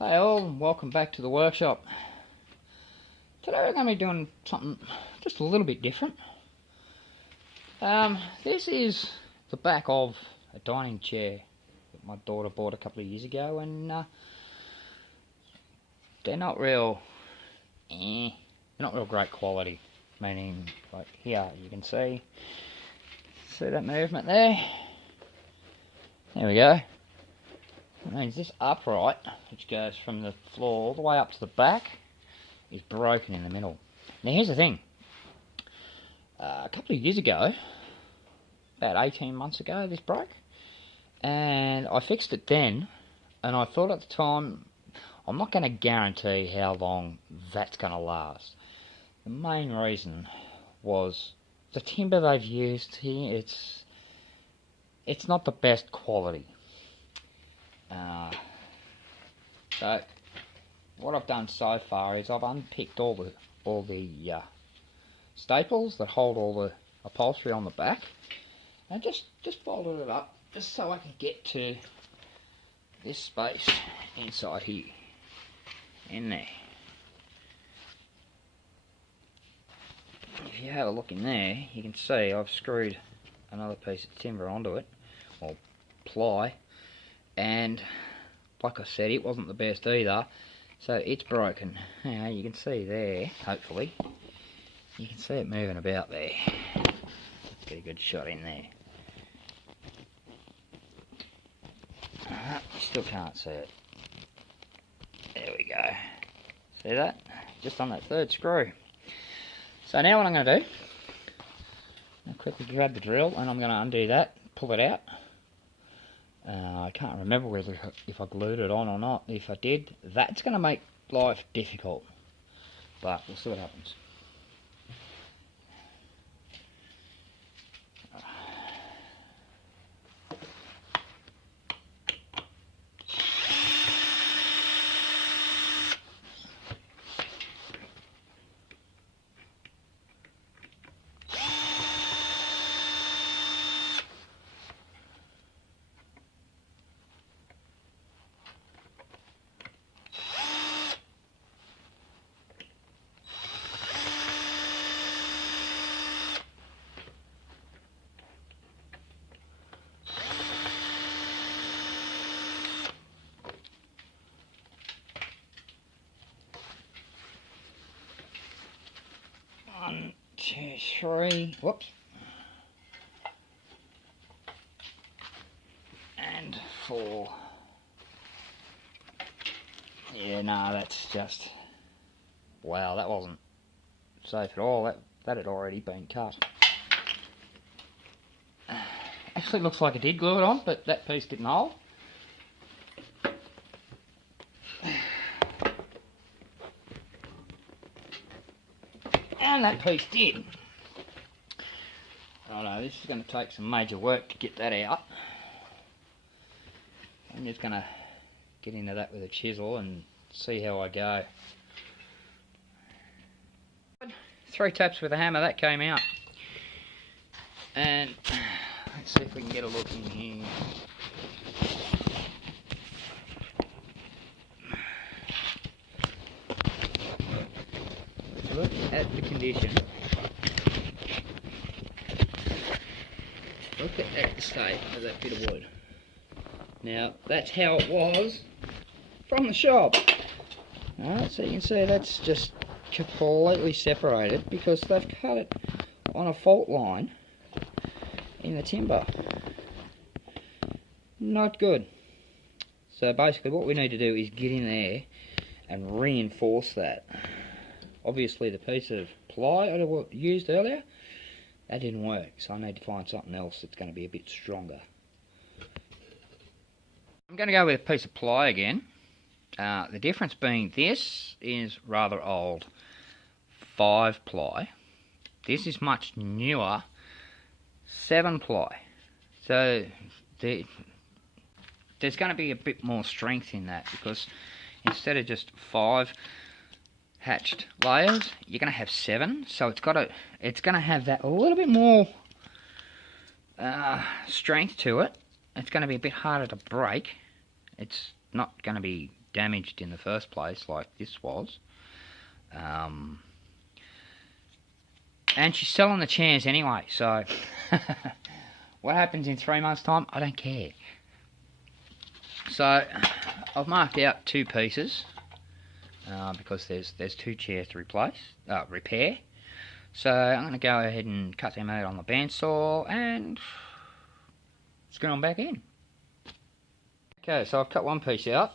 Hey all, and welcome back to the workshop. Today we're going to be doing something just a little bit different. This is the back of a dining chair that my daughter bought a couple of years ago, and they're not real great quality. Meaning, like here, you can see that movement there? There we go. It means this upright, which goes from the floor all the way up to the back, is broken in the middle. Now here's the thing. A couple of years ago, about 18 months ago, this broke. And I fixed it then, and I thought at the time, I'm not going to guarantee how long that's going to last. The main reason was the timber they've used here, it's not the best quality. So what I've done so far is I've unpicked all the staples that hold all the upholstery on the back, and just folded it up just so I can get to this space inside here, in there. If you have a look in there, you can see I've screwed another piece of timber onto it, or ply, and like I said, it wasn't the best either, so it's broken. You can see there, hopefully, you can see it moving about there. Let's get a good shot in there. You still can't see it. There we go. See that? Just on that third screw. So now what I'm going to do, I'll quickly grab the drill and I'm going to undo that, pull it out. I can't remember if I glued it on or not. If I did, that's going to make life difficult, but we'll see what happens. One, two, three, whoops, and four. Yeah, no, that's just, wow, that wasn't safe at all. That had already been cut. Actually, looks like I did glue it on, but that piece didn't hold. And that piece did. Oh no, this is going to take some major work to get that out. I'm just going to get into that with a chisel and see how I go. 3 taps with a hammer, that came out. And let's see if we can get a look in here. Look at the condition. Look at the state of that bit of wood. Now, that's how it was from the shop. Alright, so you can see that's just completely separated because they've cut it on a fault line in the timber. Not good. So basically what we need to do is get in there and reinforce that. Obviously the piece of ply I used earlier, that didn't work, so I need to find something else that's going to be a bit stronger. I'm going to go with a piece of ply again. The difference being this is rather old, 5 ply. This is much newer, 7 ply. So there's going to be a bit more strength in that, because instead of just 5 hatched layers, you're going to have 7, so it's going to have that a little bit more strength to it. It's going to be a bit harder to break. It's not going to be damaged in the first place, like this was. And she's selling the chairs anyway, so what happens in 3 months' time, I don't care. So I've marked out 2 pieces because there's 2 chairs to repair. So I'm going to go ahead and cut them out on the bandsaw and screw them back in. Okay, so I've cut one piece out.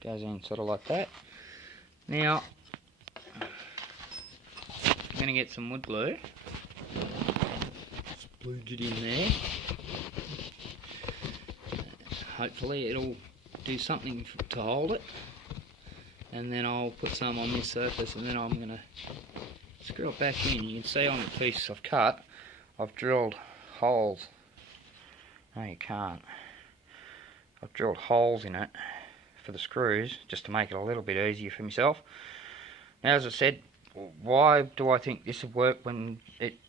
Goes in sort of like that. Now, I'm going to get some wood glue. Splooge it in there. Hopefully it'll do something to hold it. And then I'll put some on this surface, and then I'm going to screw it back in. You can see on the piece I've cut, I've drilled holes. No, you can't. I've drilled holes in it for the screws, just to make it a little bit easier for myself. Now, as I said, why do I think this would work when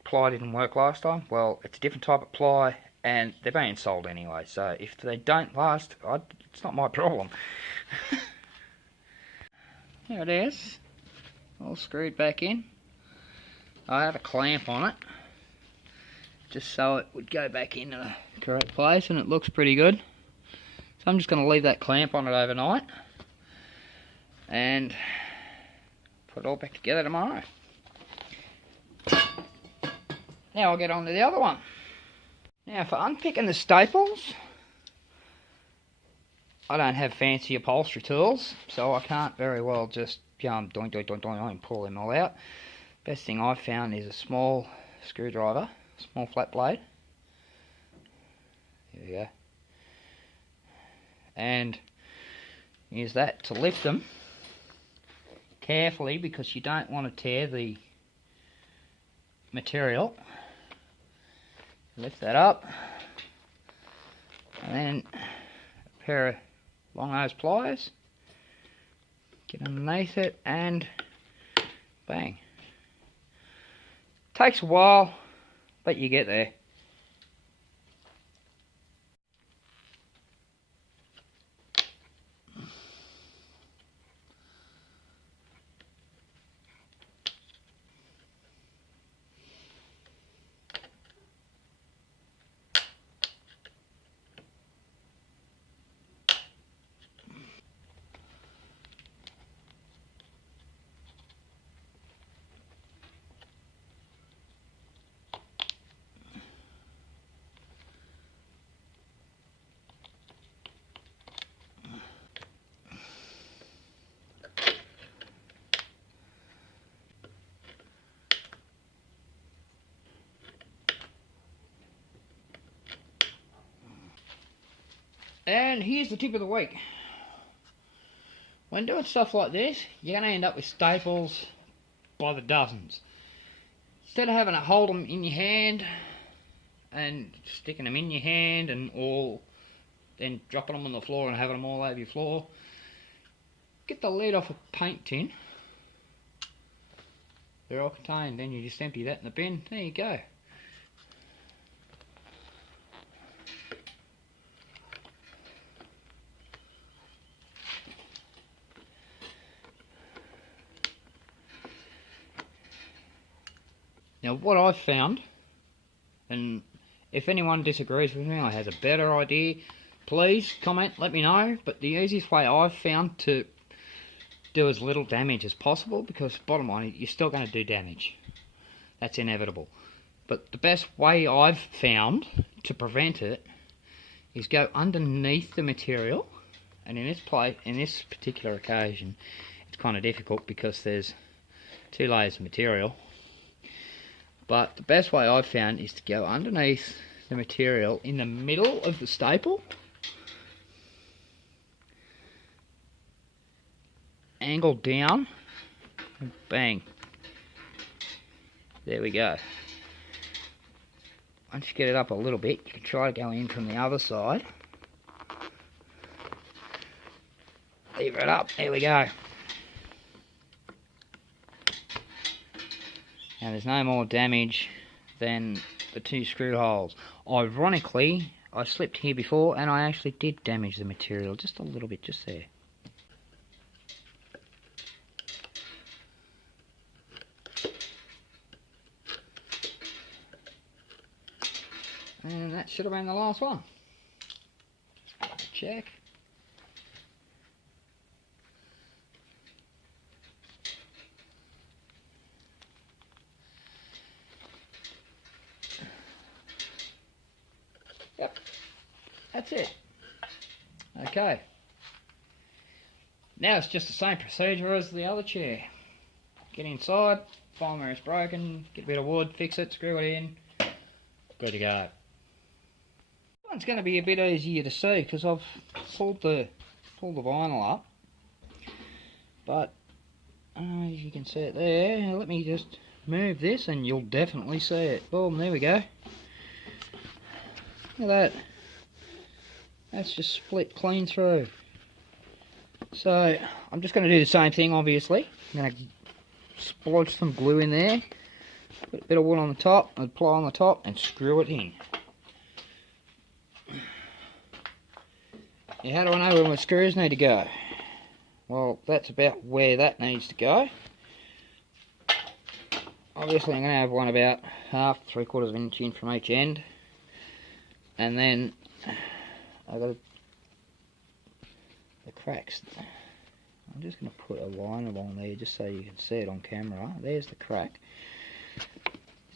ply didn't work last time? Well, it's a different type of ply, and they're being sold anyway, so if they don't last, it's not my problem. There it is, all screwed back in. I had a clamp on it, just so it would go back into the correct place, and it looks pretty good. So I'm just going to leave that clamp on it overnight, and put it all back together tomorrow. Now I'll get on to the other one. Now for unpicking the staples, I don't have fancy upholstery tools, so I can't very well just doink, doink, doink, doink, and pull them all out. Best thing I've found is a small screwdriver, small flat blade. There we go. And use that to lift them carefully, because you don't want to tear the material. Lift that up, and then a pair of long nose pliers, get underneath it, and bang. Takes a while, but you get there. And here's the tip of the week. When doing stuff like this, you're going to end up with staples by the dozens. Instead of having to hold them in your hand and sticking them in your hand and all, then dropping them on the floor and having them all over your floor, get the lid off a paint tin. They're all contained, then you just empty that in the bin. There you go. Now what I've found, and if anyone disagrees with me or has a better idea, please comment, let me know, but the easiest way I've found to do as little damage as possible, because bottom line, you're still going to do damage. That's inevitable. But the best way I've found to prevent it is go underneath the material, and in this particular occasion, it's kind of difficult because there's 2 layers of material. But the best way I've found is to go underneath the material in the middle of the staple, angle down, and bang. There we go. Once you get it up a little bit, you can try to go in from the other side. Lever it up, there we go. Now there's no more damage than the 2 screw holes. Ironically, I slipped here before and I actually did damage the material just a little bit, just there. And that should have been the last one. Check. Yep, that's it. Okay. Now it's just the same procedure as the other chair. Get inside, find where it's broken, get a bit of wood, fix it, screw it in, good to go. This one's going to be a bit easier to see because I've pulled the vinyl up, but as you can see it there, let me just move this and you'll definitely see it. Boom, there we go. Look at that. That's just split clean through. So I'm just going to do the same thing, obviously. I'm going to splodge some glue in there, put a bit of wood on the top, apply on the top, and screw it in. Now, how do I know where my screws need to go? Well, that's about where that needs to go. Obviously, I'm going to have one about 1/2, 3/4 of an inch in from each end. And then I've got the cracks. I'm just going to put a line along there just so you can see it on camera. There's the crack.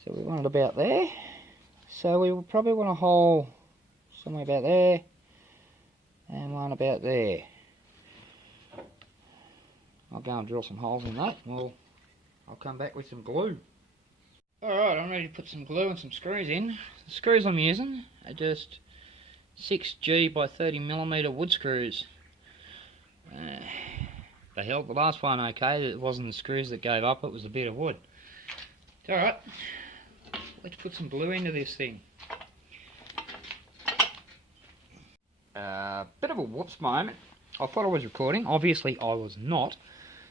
So we want it about there. So we will probably want a hole somewhere about there. And one about there. I'll go and drill some holes in that. Well, I'll come back with some glue. Alright, I'm ready to put some glue and some screws in. The screws I'm using are just 6G by 30mm wood screws. They held the last one okay. It wasn't the screws that gave up, it was a bit of wood. Alright, let's put some glue into this thing. Bit of a whoops moment. I thought I was recording, obviously I was not.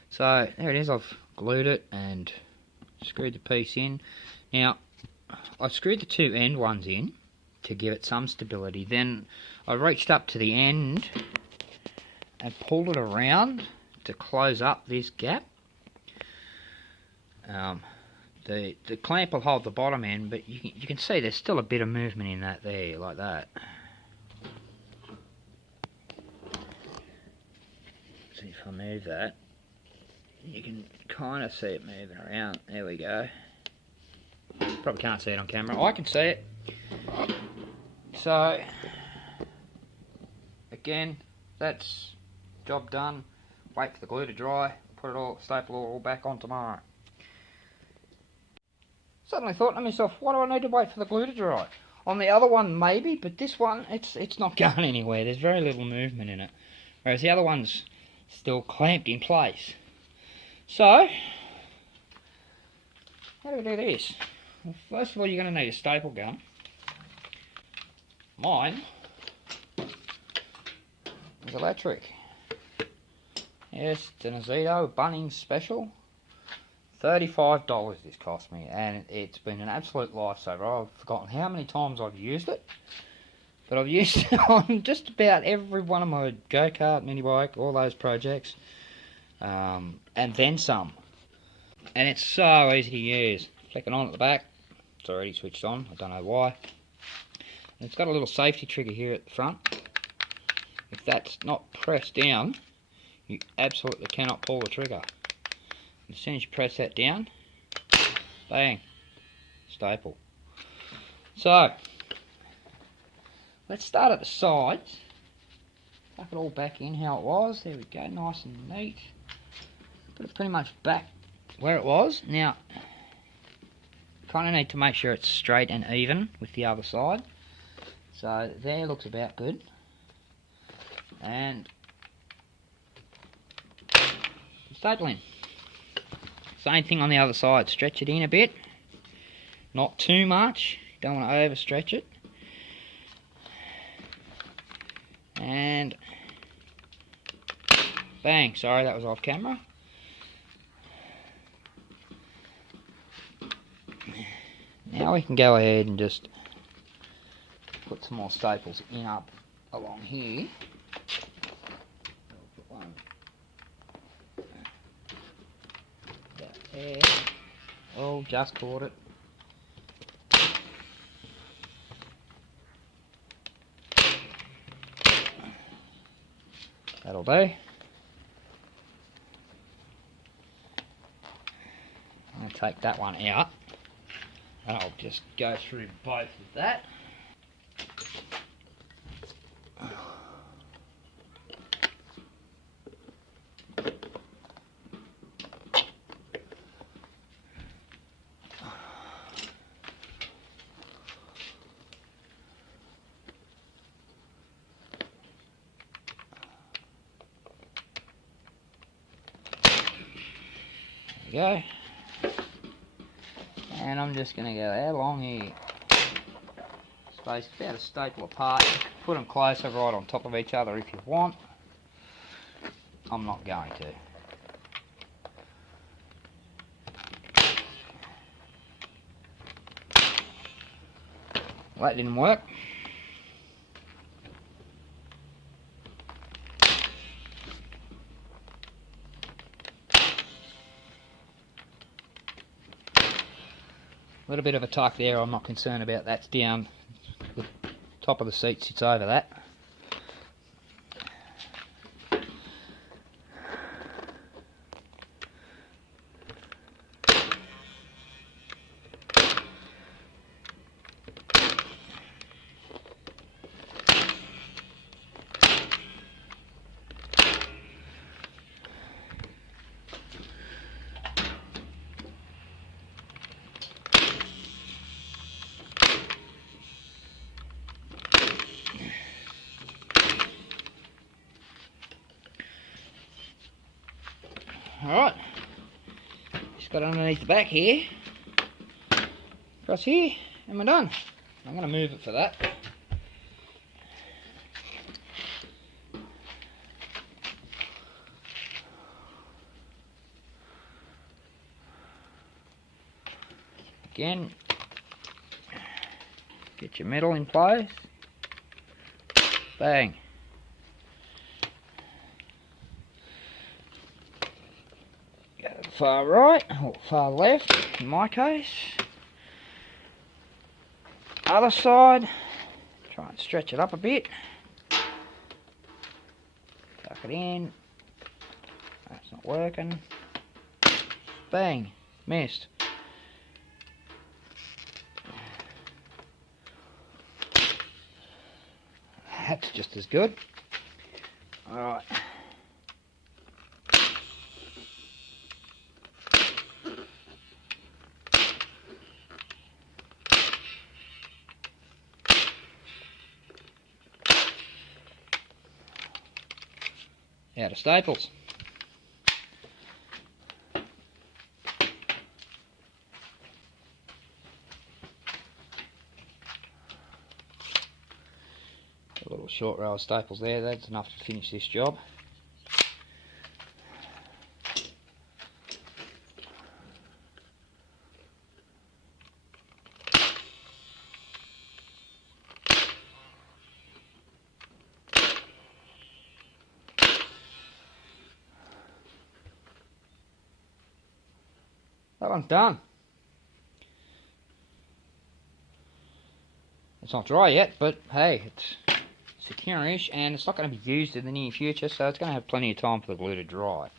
So there it is, I've glued it and screwed the piece in. Now, I screwed the two end ones in to give it some stability. Then I reached up to the end and pulled it around to close up this gap. The clamp will hold the bottom end, but you can see there's still a bit of movement in that there, like that. So if I move that, you can kind of see it moving around. There we go. Probably can't see it on camera. I can see it. So, again, that's job done. Wait for the glue to dry. Put it all, staple it all back on tomorrow. Suddenly thought to myself, why do I need to wait for the glue to dry? On the other one maybe, but this one, it's not going anywhere. There's very little movement in it. Whereas the other one's still clamped in place. So, how do we do this? Well, first of all, you're going to need a staple gun. Mine is electric. Yes, it's an Azito Bunnings Special. $35 this cost me, and it's been an absolute lifesaver. I've forgotten how many times I've used it, but I've used it on just about every one of my go-kart, mini bike, all those projects, and then some. And it's so easy to use. Flick it on at the back. It's already switched on. I don't know why. And it's got a little safety trigger here at the front. If that's not pressed down, you absolutely cannot pull the trigger. As soon as you press that down, bang, staple. So, let's start at the sides. Tuck it all back in how it was. There we go, nice and neat. Put it pretty much back where it was. Now, kind of need to make sure it's straight and even with the other side. So there looks about good. And stapling. Same thing on the other side. Stretch it in a bit. Not too much. Don't want to overstretch it. And bang. Sorry, that was off camera. Now we can go ahead and just put some more staples in up along here. I'll put one about there. Oh, just caught it. That'll do. I'll take that one out. And I'll just go through both of that. Go, and I'm just going to go out along here, spaced about a staple apart. Put them closer, right on top of each other if you want. I'm not going to. Well, that didn't work. A little bit of a tuck there, I'm not concerned about. That's down the top of the seat, sits over that. Alright, just got underneath the back here, across here, and we're done. I'm going to move it for that. Again, get your metal in place, bang. Far right, or far left in my case. Other side, try and stretch it up a bit. Tuck it in. That's not working. Bang, missed. That's just as good. Alright. Out of staples. A little short row of staples there, that's enough to finish this job. That one's done. It's not dry yet, but hey, it's secure-ish, and it's not going to be used in the near future, so it's going to have plenty of time for the glue to dry.